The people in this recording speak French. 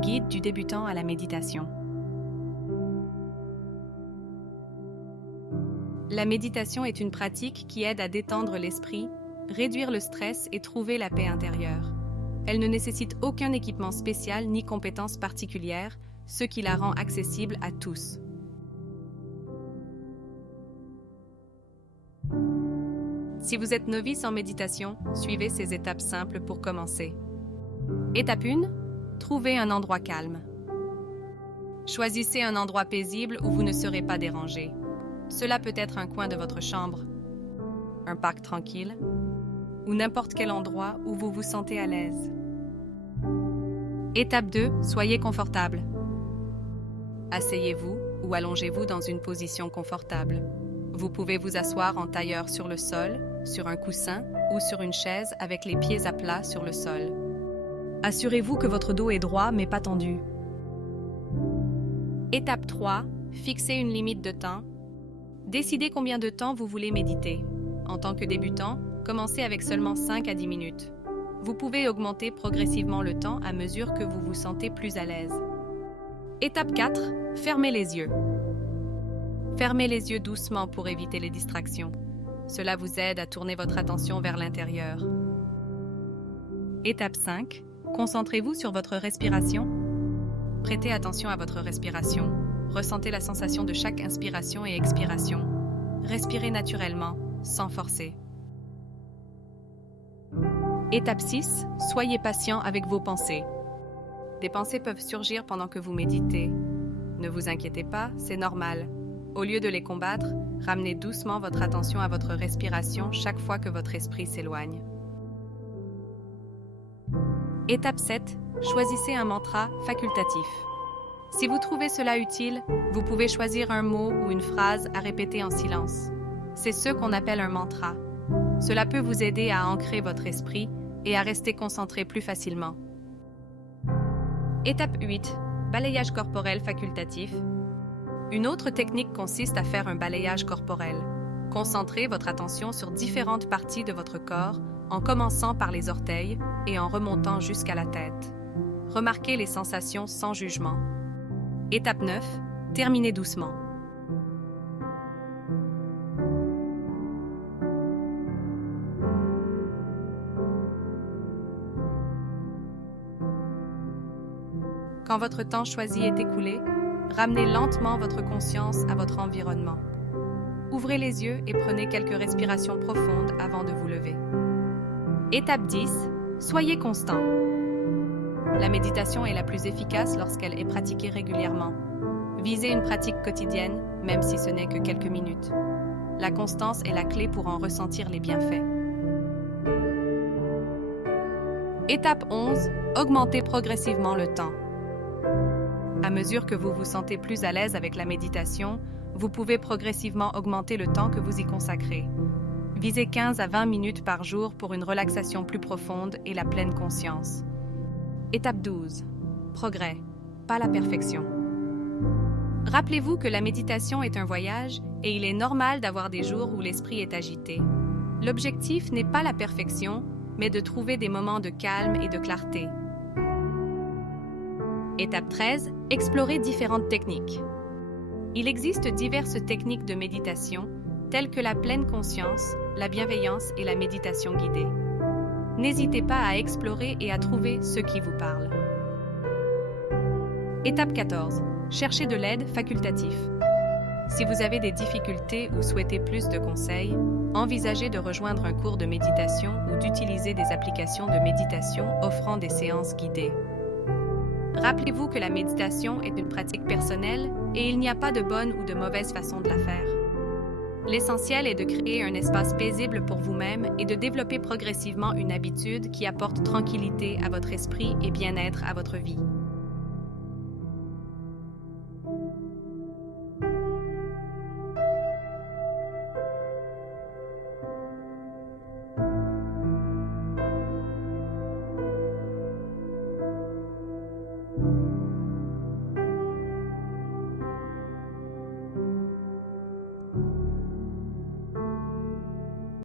Guide du débutant à la méditation. La méditation est une pratique qui aide à détendre l'esprit, réduire le stress et trouver la paix intérieure. Elle ne nécessite aucun équipement spécial ni compétences particulières, ce qui la rend accessible à tous. Si vous êtes novice en méditation, suivez ces étapes simples pour commencer. Étape 1. Trouvez un endroit calme. Choisissez un endroit paisible où vous ne serez pas dérangé. Cela peut être un coin de votre chambre, un parc tranquille, ou n'importe quel endroit où vous vous sentez à l'aise. Étape 2. Soyez confortable. Asseyez-vous ou allongez-vous dans une position confortable. Vous pouvez vous asseoir en tailleur sur le sol, sur un coussin ou sur une chaise avec les pieds à plat sur le sol. Assurez-vous que votre dos est droit mais pas tendu. Étape 3. Fixez une limite de temps. Décidez combien de temps vous voulez méditer. En tant que débutant, commencez avec seulement 5 à 10 minutes. Vous pouvez augmenter progressivement le temps à mesure que vous vous sentez plus à l'aise. Étape 4. Fermez les yeux. Fermez les yeux doucement pour éviter les distractions. Cela vous aide à tourner votre attention vers l'intérieur. Étape 5. Concentrez-vous sur votre respiration. Prêtez attention à votre respiration. Ressentez la sensation de chaque inspiration et expiration. Respirez naturellement, sans forcer. Étape 6. Soyez patient avec vos pensées. Des pensées peuvent surgir pendant que vous méditez. Ne vous inquiétez pas, c'est normal. Au lieu de les combattre, ramenez doucement votre attention à votre respiration chaque fois que votre esprit s'éloigne. Étape 7. Choisissez un mantra facultatif. Si vous trouvez cela utile, vous pouvez choisir un mot ou une phrase à répéter en silence. C'est ce qu'on appelle un mantra. Cela peut vous aider à ancrer votre esprit et à rester concentré plus facilement. Étape 8. Balayage corporel facultatif. Une autre technique consiste à faire un balayage corporel. Concentrez votre attention sur différentes parties de votre corps en commençant par les orteils et en remontant jusqu'à la tête. Remarquez les sensations sans jugement. Étape 9. Terminez doucement. Quand votre temps choisi est écoulé, ramenez lentement votre conscience à votre environnement. Ouvrez les yeux et prenez quelques respirations profondes avant de vous lever. Étape 10. Soyez constant. La méditation est la plus efficace lorsqu'elle est pratiquée régulièrement. Visez une pratique quotidienne, même si ce n'est que quelques minutes. La constance est la clé pour en ressentir les bienfaits. Étape 11. Augmentez progressivement le temps. À mesure que vous vous sentez plus à l'aise avec la méditation, vous pouvez progressivement augmenter le temps que vous y consacrez. Visez 15 à 20 minutes par jour pour une relaxation plus profonde et la pleine conscience. Étape 12. Progrès, pas la perfection. Rappelez-vous que la méditation est un voyage et il est normal d'avoir des jours où l'esprit est agité. L'objectif n'est pas la perfection, mais de trouver des moments de calme et de clarté. Étape 13. Explorez différentes techniques. Il existe diverses techniques de méditation, telles que la pleine conscience, la bienveillance et la méditation guidée. N'hésitez pas à explorer et à trouver ce qui vous parle. Étape 14. Cherchez de l'aide facultatif. Si vous avez des difficultés ou souhaitez plus de conseils, envisagez de rejoindre un cours de méditation ou d'utiliser des applications de méditation offrant des séances guidées. Rappelez-vous que la méditation est une pratique personnelle et il n'y a pas de bonne ou de mauvaise façon de la faire. L'essentiel est de créer un espace paisible pour vous-même et de développer progressivement une habitude qui apporte tranquillité à votre esprit et bien-être à votre vie.